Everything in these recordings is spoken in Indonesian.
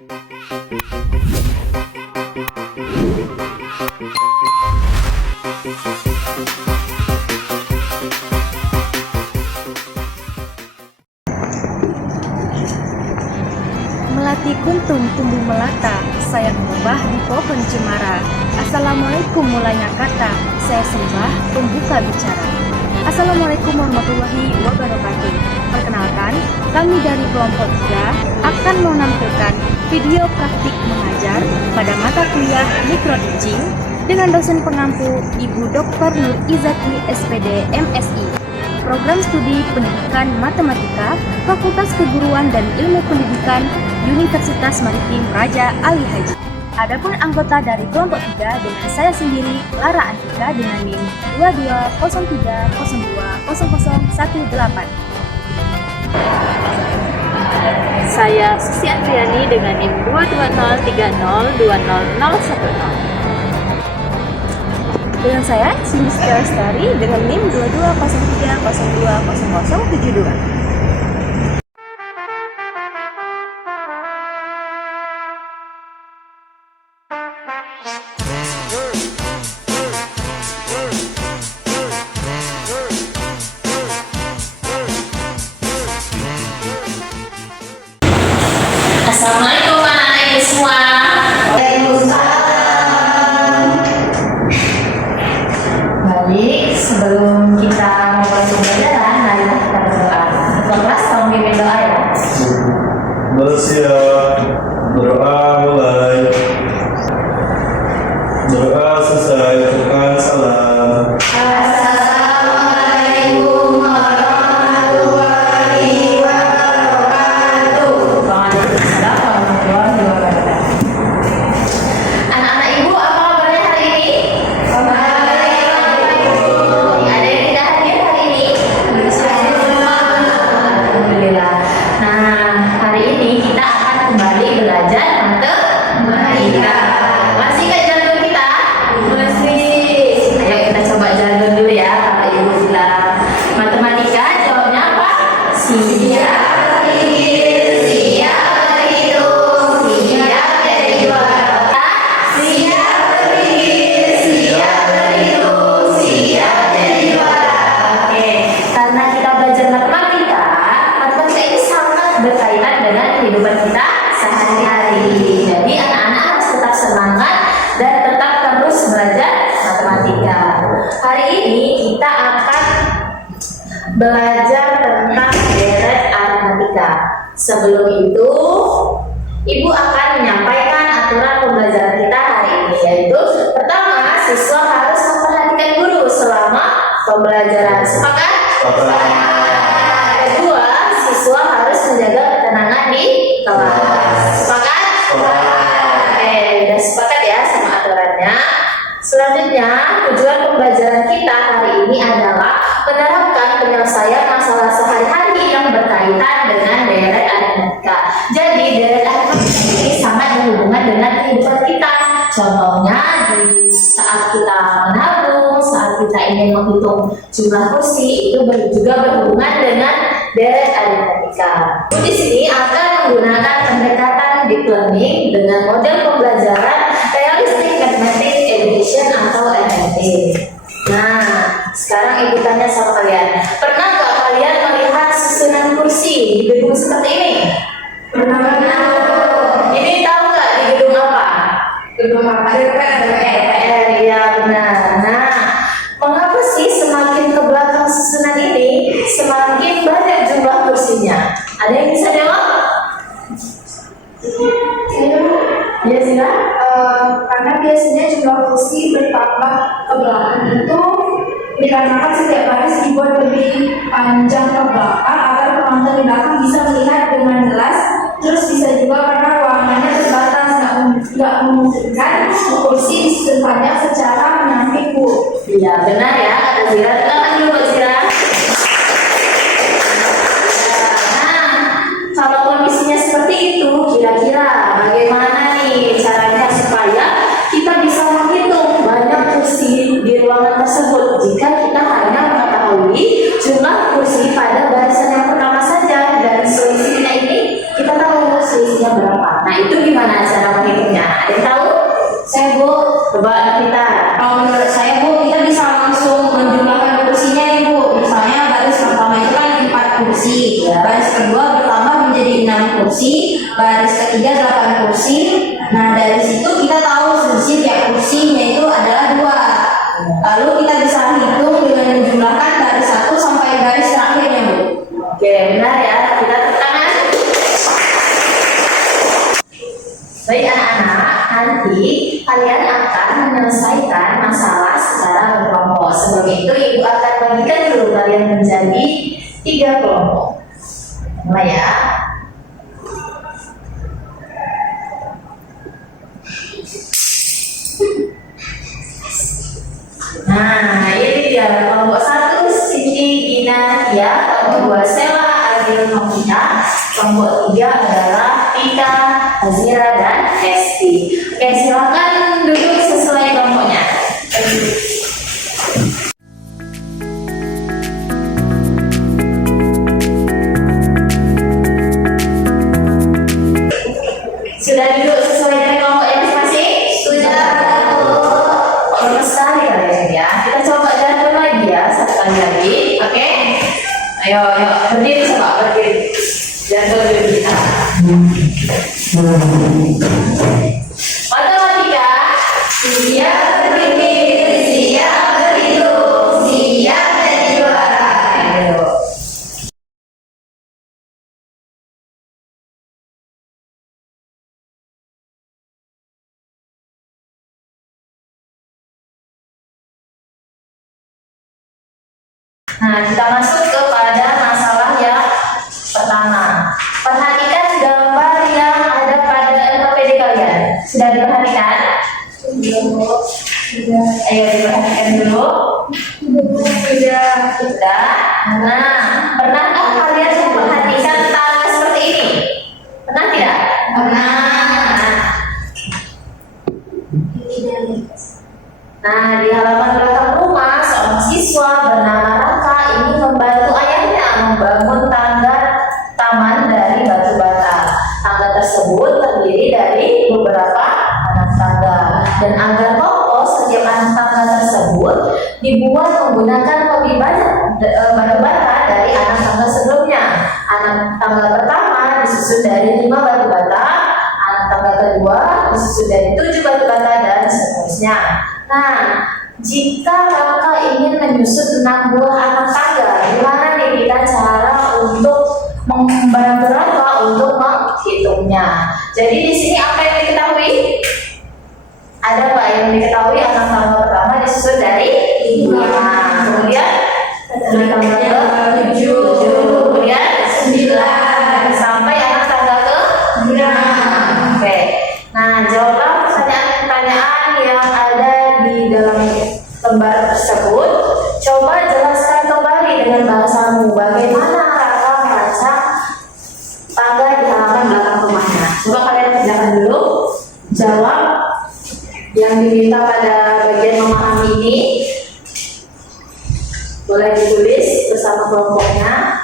Melati kuntum tumbuh melata, saya mengubah di pohon cemara. Assalamualaikum mulanya kata, saya sembah pembuka bicara. Assalamualaikum warahmatullahi wabarakatuh. Perkenalkan, kami dari kelompok 3 akan menampilkan video praktik mengajar pada mata kuliah mikroteaching dengan dosen pengampu Ibu Dr. Nur Izaki SPD MSI. Program Studi Pendidikan Matematika, Fakultas Keguruan dan Ilmu Pendidikan, Universitas Maritim Raja Ali Haji. Adapun anggota dari kelompok 3 dengan saya sendiri, Lara Antika dengan NIM 2203020018. Saya Susi Andriani dengan NIM 220302010. Dengan saya, Cindy Lestari dengan NIM 2203020072. Assalamualaikum anak-anak ibu semua. Baik, sebelum kita mulai pembelajaran, marilah kita berdoa. Ketua kelas tolong pimpin doa ya. Bersiap, berdoa mulai. Berdoa selesai, tekan salam. Assalamualaikum warahmatullahi wabarakatuh. Waalaikumsalam warahmatullahi wabarakatuh. Anak-anak ibu, apa kabarnya hari ini? Ada yang tidak hadir hari ini? Alhamdulillah. Nah, hari ini kita akan kembali belajar matematika. Masih kan jargon kita? Masih. Ayo kita coba jargon dulu ya. Kakak ibu bilang matematika jawabnya apa? Siap berpikir, siap berhitung, siap jadi juara. Siap berpikir, siap berhitung, siap jadi juara. Oke, karena kita belajar matematika, matematika ini sangat berkaitan dengan kehidupan kita sehari-hari. Jadi anak-anak harus tetap semangat dan tetap terus belajar matematika. Hari ini kita akan belajar tentang deret aritmatika. Sebelum itu, Ibu akan menyampaikan aturan pembelajaran kita hari ini, yaitu pertama, siswa harus memperhatikan guru selama pembelajaran. Sepakat? Kedua, siswa harus menjaga ketenangan di kelas. Sepakat? Oke, udah sepakat ya sama aturannya. Selanjutnya, tujuan pembelajaran kita hari ini adalah menerapkan penyelesaian masalah sehari-hari yang berkaitan dengan deret aritmatika. Jadi, deret aritmatika ini sangat berhubungan dengan kehidupan kita. Contohnya, di saat kita menabung, saat kita ingin menghitung jumlah kursi, itu juga berhubungan dengan deret aritmatika. Di sini akan menggunakan pendekatan deep learning dengan model pembelajaran realistic mathematics education atau RMT. Nah, sekarang Ibu tanya sama kalian, pernahkah kalian melihat susunan kursi di gedung seperti ini? Pernah. Ini tahu nggak di gedung apa? Gedung apa? DPR. Ya benar. Nah, mengapa sih semakin ke belakang susunan ini semakin banyak jumlah kursinya? Ada yang bisa jawab? Ya sih. Karena biasanya jumlah kursi bertambah ke belakang itu dikarenakan setiap baris dibuat lebih panjang ke belakang agar penonton di belakang bisa melihat dengan jelas. Terus bisa juga karena ruangannya terbatas, nggak memungkinkan kursi disusun panjang secara menyamping Bu. Iya benar ya, kata Zira. Silakan dulu Mbak Zira. Nah, kalau kondisinya seperti itu, kira-kira bagaimana nih caranya supaya kita bisa menghitung banyak kursi di ruangan tersebut jika kita hanya mengetahui jumlah kursi pada barisan yang pertama saja dan selisihnya ini kita tahu selisihnya berapa. Nah, itu gimana cara menghitungnya? Ada yang tahu? Saya Bu, Coba kita. kalau menurut saya Bu, kita bisa langsung menjumlahkan kursinya ya Bu. Misalnya baris pertama itu kan 4 kursi, baris kedua bertambah menjadi 6 kursi, baris ketiga 8 kursi. Nah dari situ kita tahu selisih tiap kursinya itu adalah 2. Lalu kita bisa hitung dengan menjumlahkan baris 1 sampai baris terakhirnya Bu. Oke, benar ya. Kita tepuk tangan. Baik anak-anak, nanti kalian akan menyelesaikan masalah secara berkelompok. Sebelum itu, Ibu akan bagikan dulu kalian menjadi 3 kelompok. Mulai ya. Nah, ini dia kelompok 1 Siti Gina Tia, kelompok 2 Sela Adil Novita, kelompok 3 adalah Tika, Azira dan Esti. Oke, silakan duduk sesuai kelompoknya. Sudah duduk sesuai dengan kelompoknya masing-masing? Sudah. Bagus sekali kalian ya. Kita coba jadwal lagi ya, satu kali lagi. Oke? Ayo, berdiri coba, berdiri. Jadwal dulu kita. Matematika, siap berpikir, siap berhitung, siap jadi juara. Ayo. Nah, kita masuk kepada masalah yang pertama. Perhatikan gambar yang ada pada LPD kalian. Sudah diperhatikan? Sudah. Ayo diperhatikan dulu. Sudah. Nah, pernahkah kalian memperhatikan tangga seperti ini? Pernah tidak? Pernah. Nah, di halaman belakang rumah, seorang siswa bernama Raka ini membantu ayahnya membangun tangga taman dari batu bata. Tangga tersebut terdiri dari beberapa anak tangga. Dan agar kokoh, setiap anak tangga tersebut dibuat menggunakan lebih banyak batu bata dari anak tangga sebelumnya. Anak tangga pertama disusun dari 5 batu bata, anak tangga kedua disusun dari 7 batu bata, dan seterusnya. Nah, jika Raka ingin menyusun 6 buah anak tangga, gimana nih kita cara untuk membantu Raka untuk menghitungnya? Jadi di sini apa yang diketahui? Ada Pak yang diketahui anak tangga pertama disusun dari 5, kemudian anak tangga ke 7, kemudian 9 sampai anak tangga ke 6. Oke. Nah, jawablah pertanyaan-pertanyaan yang ada di dalam lembar tersebut. Coba jelaskan kembali dengan bahasamu bagaimana Raka membaca tangga di halaman belakang rumahnya. Coba kalian kerjakan dulu. Jawab yang diminta pada bagian memahami ini. Boleh ditulis bersama kelompoknya.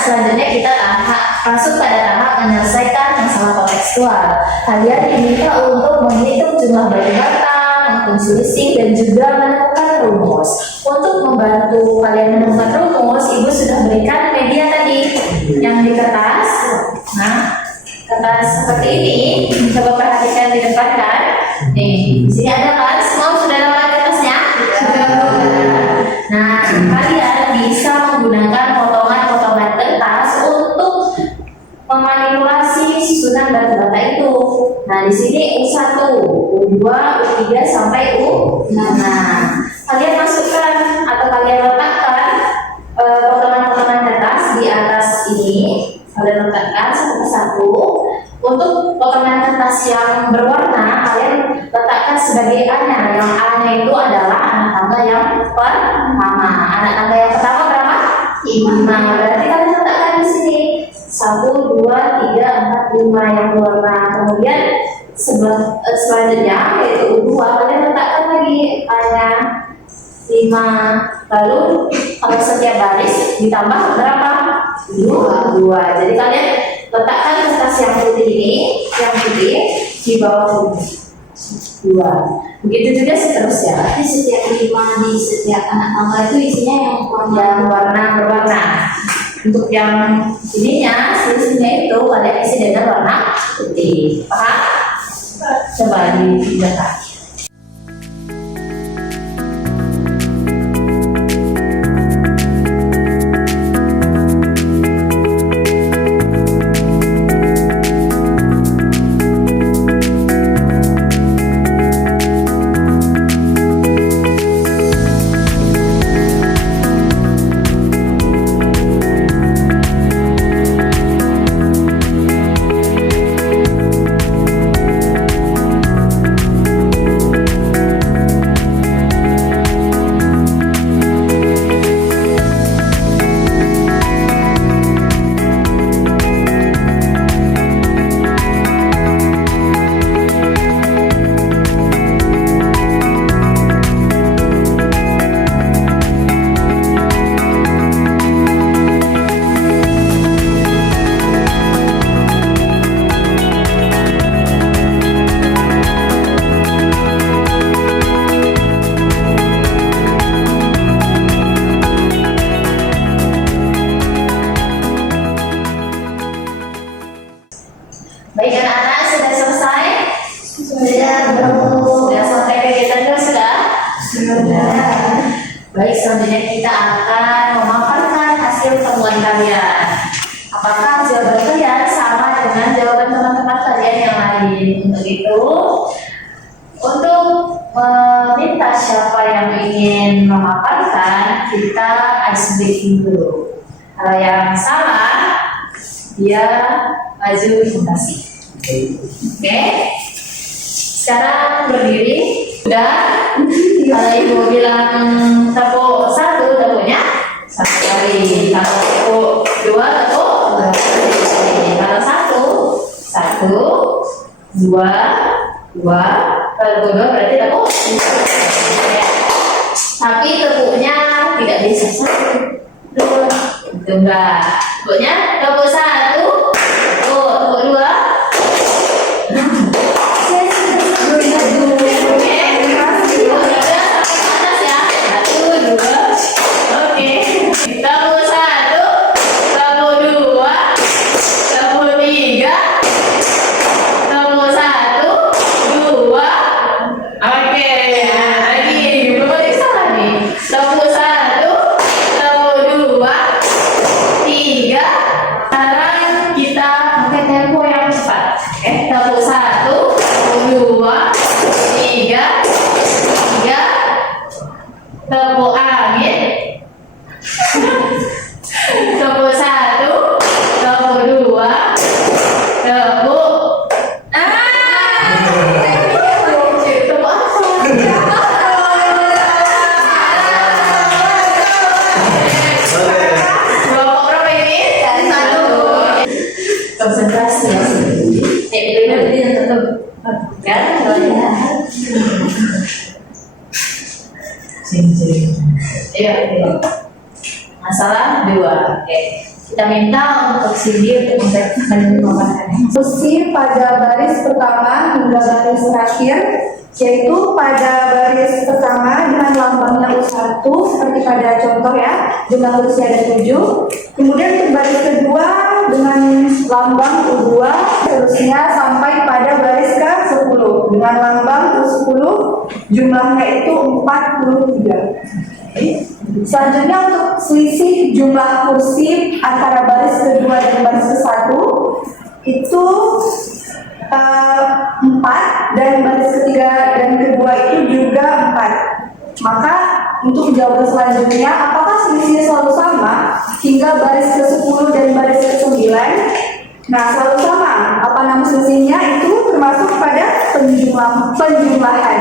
Selanjutnya kita masuk pada tahap menyelesaikan masalah kontekstual. Kalian diminta untuk menghitung jumlah batu bata, menghitung selisih, dan juga menemukan rumus. Untuk membantu kalian menemukan rumus, Ibu sudah berikan media tadi yang di kertas. Nah, kertas seperti ini. Coba perhatikan di depan kan. Nih, di sini ada kan? Semua sudah dapat kertasnya? Nah, kalian bisa menggunakan potongan-potongan kertas untuk memanipulasi susunan batu bata itu. Nah, di sini U1, U2, U3 sampai U6. Nah, kalian masukkan atau kalian letakkan potongan-potongan kertas di atas ini. Kalian letakkan satu persatu. Untuk potongan kertas yang berwarna, kalian letakkan sebagai A-nya. Yang A-nya itu adalah anak tangga yang pertama. Anak tangga yang pertama berapa? 5. Berarti kalian letakkan di sini 1, 2, 3, 4, 5 yang berwarna. Kemudian selanjutnya yaitu 2, kalian letakkan lagi angkanya 5. Lalu kalau setiap baris ditambah berapa? 2. Jadi kalian letakkan kertas yang putih ini, di bawah ini 2. Begitu juga seterusnya. Jadi setiap 5 di setiap anak tangga itu isinya yang Warna berwarna. Untuk yang ininya, selisihnya itu kalian isi dengan warna putih. Paham? Coba dipindahkan. Baik anak-anak, sudah selesai? Sudah sampai kegiatan sudah? Baik, selanjutnya kita akan memaparkan hasil temuan kalian. Apakah jawaban kalian sama dengan jawaban teman-teman kalian yang lain? Untuk itu, untuk meminta siapa yang ingin memaparkan, kita ice breaking dulu. Kalau yang salah, dia maju presentasi. Oke. Sekarang berdiri. Sudah. Kalau ibu bilang tepuk 1, tepuknya 1 kali. Kalau tepuk 2, tepuk 2 kali. Kalau 1, 2, 2. Kalau tepuk 2 berarti tepuk 3. Tapi tepuknya tidak bisa 1, 2. Itu enggak. Tepuknya tepuk 1. Tepuk angin. Tepuk 1, tepuk 2, tepuk berapa ini? 1. Konsentrasi ya. Berarti yang tetap kan? Iya. Masalah 2. Oke. Kita minta untuk Cindy untuk memaparkannya. Kursi pada baris pertama hingga baris terakhir, yaitu pada baris pertama dengan lambangnya U1 seperti pada contoh ya, jumlah kursi ada 7. Kemudian untuk baris kedua dengan lambang U2, terusnya sampai pada baris ke-10 dengan lambang U10, jumlahnya itu 43. Selanjutnya untuk selisih jumlah kursi antara baris kedua dan baris ke-1 itu 4 dan baris ketiga dan kedua itu juga 4. Maka untuk jawaban selanjutnya, apakah selisihnya selalu sama hingga baris ke-10 dan baris ke-9? Nah, selalu sama. Apa nama selisihnya? Itu termasuk pada penjumlahan.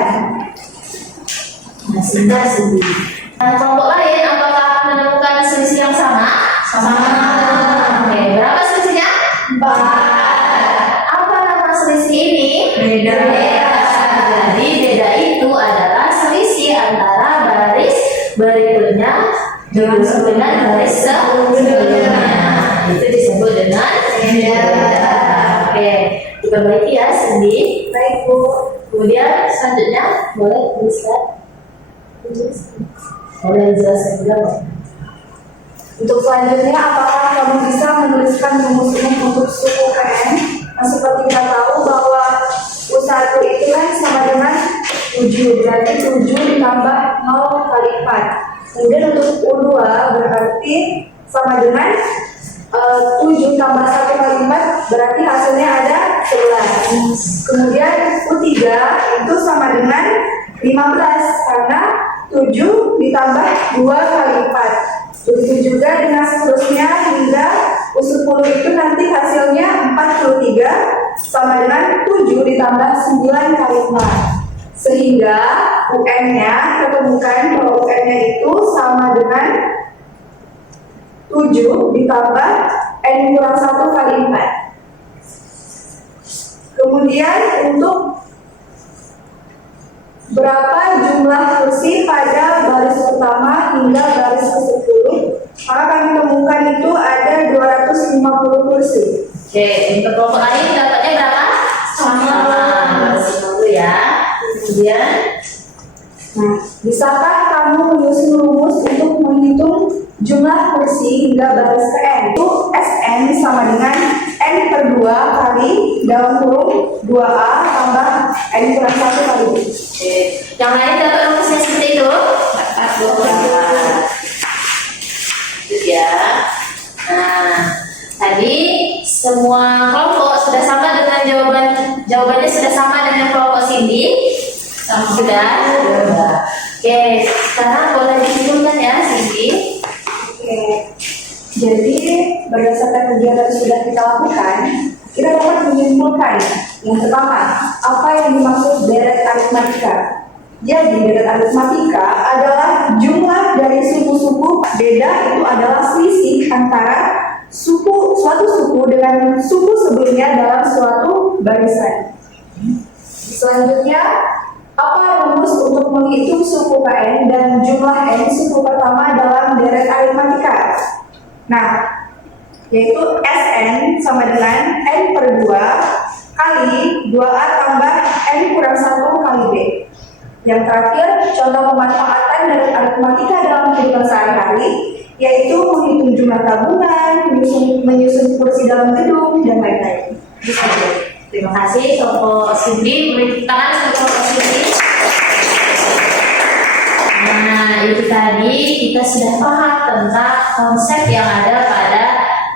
Nah, kelompok lain apakah menemukan selisih yang sama? dengan baris sebelumnya. Itu disebut dengan sejadah. Oke, diperbaiki ya Cindy. Baik Bu. Kemudian selanjutnya boleh tuliskan. Boleh jelaskan juga Pak. Untuk selanjutnya, apakah kamu bisa menuliskan rumus umum untuk suku KN? Nah, seperti kita tahu bahwa U1 itu kan sama dengan 7, berarti 7 ditambah 0 kali 4. Kemudian untuk U2 berarti sama dengan 7 tambah 1 kali 4, berarti hasilnya ada 11. Kemudian U3 itu sama dengan 15, karena 7 ditambah 2 kali 4. Begitu juga dengan seterusnya hingga U10 itu nanti hasilnya 43 sama dengan 7 ditambah 9 kali 4. Sehingga UN-nya ketemukan bahwa UN-nya itu sama dengan 7 ditambah N kurang 1 kali 4. Kemudian untuk berapa jumlah kursi pada baris pertama hingga baris ke-10, maka kami temukan itu ada 250 kursi. Oke, untuk kelompok lain dapatnya berapa? Sama 250 ya. Kemudian Nah, bisakah kamu menyusun rumus untuk menghitung jumlah kursi hingga baris ke N? Itu Sn sama dengan N per 2 kali dalam kurung 2A tambah N kurang 1 kali B. oke, yang lain dapat rumusnya seperti itu? Dapat. Itu ya. Nah, tadi semua kelompok sudah sama dengan jawabannya sudah sama dengan kelompok Cindy. Sudah. Oke, sekarang boleh disimpulkan ya Cindy. Oke, jadi berdasarkan kegiatan yang sudah kita lakukan, kita dapat menyimpulkan yang pertama, apa yang dimaksud deret aritmatika. Jadi deret aritmatika adalah jumlah dari suku-suku. Beda itu adalah selisih antara suatu suku dengan suku sebelumnya dalam suatu barisan. Selanjutnya, apa rumus untuk menghitung suku KN dan jumlah N suku pertama dalam deret aritmatika? Nah, yaitu Sn sama dengan N per 2 kali 2A tambah N kurang 1 kali B. Yang terakhir, contoh pemanfaatan deret aritmatika dalam kehidupan sehari-hari, yaitu menghitung jumlah tabungan, menyusun kursi dalam gedung, dan lain-lain. Terima kasih kelompok Cindy. Beri tangan untuk kelompok Cindy. Nah, itu tadi kita sudah paham tentang konsep yang ada pada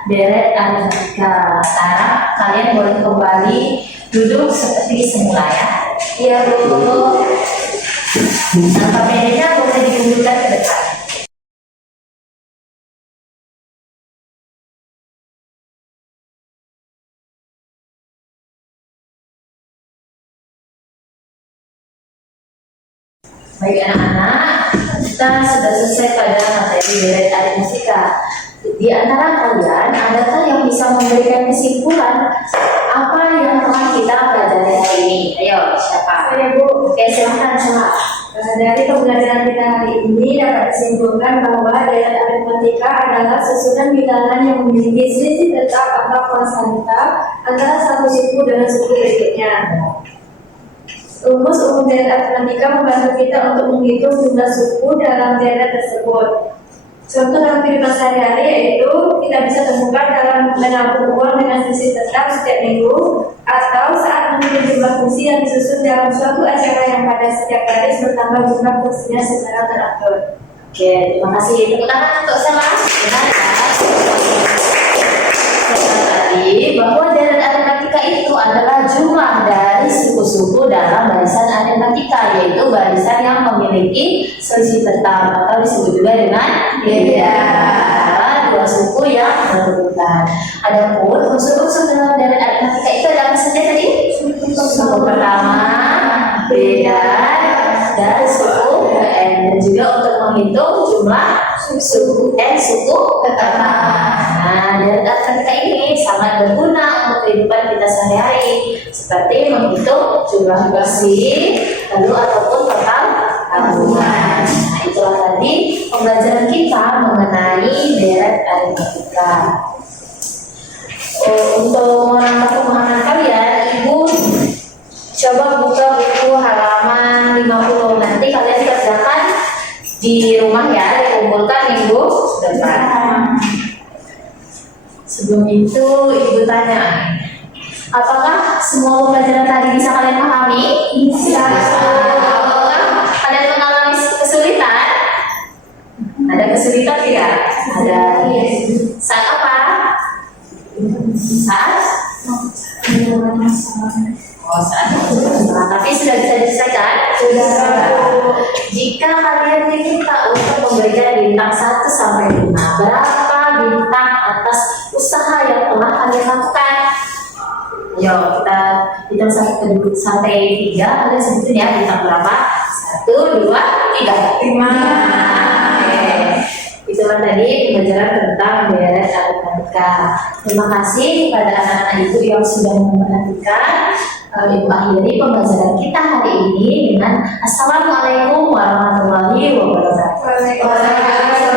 deret aritmatika. Sekarang kalian boleh kembali duduk seperti semula ya. Iya Bu. Tanpa bedanya boleh diunjukkan ke depan. Baik anak-anak, kita sudah selesai pada materi deret aritmatika. Di antara kalian, adakah yang bisa memberikan kesimpulan apa yang telah kita pelajari hari ini? Ayo, siapa? Saya Bu. Oke, silahkan Sarah. Dari pembelajaran kita hari ini dapat disimpulkan bahwa deret aritmatika adalah susunan bilangan yang memiliki selisih tetap atau konstanta antara satu suku dengan suku berikutnya. Rumus umum deret aritmatika membantu kita untuk menghitung jumlah suku dalam deret tersebut. Contoh dalam kehidupan sehari-hari yaitu kita bisa temukan dalam menabung uang dengan selisih tetap setiap minggu, atau saat menghitung jumlah kursi yang disusun dalam suatu acara yang pada setiap baris bertambah jumlah kursinya secara teratur. Oke, terima kasih. Tepuk tangan untuk Sarah. Benar ya? Tadi bahwa deret aritmatika itu adalah jumlah dari suku-suku dalam barisan aritmatika, yaitu barisan yang memiliki selisih tetap atau disebut juga dengan beda antara dua suku yang berebutan. Adapun unsur-unsur dalam deret aritmatika itu ada apa saja tadi? Suku pertama, beda, dan suku N, dan juga untuk menghitung jumlah suku N suku pertama. Nah, deret aritmatika ini sangat berguna untuk kehidupan kita sehari-hari, seperti menghitung jumlah kursi, lalu ataupun total tabungan. Nah, itulah tadi tadi pembelajaran kita mengenai deret aritmatika. Untuk menambah pemahaman kalian, Ibu coba buka buku halaman 50. Nanti kalian kerjakan di rumah ya, dikumpulkan minggu depan. Sebelum itu, Ibu tanya, apakah semua pembelajaran tadi bisa kalian pahami? Bisa. Apakah kalian mengalami kesulitan? Ada kesulitan tidak? Ada. Saat apa? Saat? Oh, saat masalah. Tapi sudah bisa diselesaikan? Sudah. Jika kalian diminta untuk memberikan bintang 1 sampai 5, berapa bintang atas usaha yang telah kalian lakukan? Ayo kita hitung sampai 3. Kalian sebutin ya bintang berapa? 1, 2, 3. 5. Itulah tadi pembelajaran tentang deret aritmatika. Terima kasih kepada anak-anak Ibu yang sudah memperhatikan. Ibu akhiri pembelajaran kita hari ini dengan Assalamualaikum warahmatullahi wabarakatuh.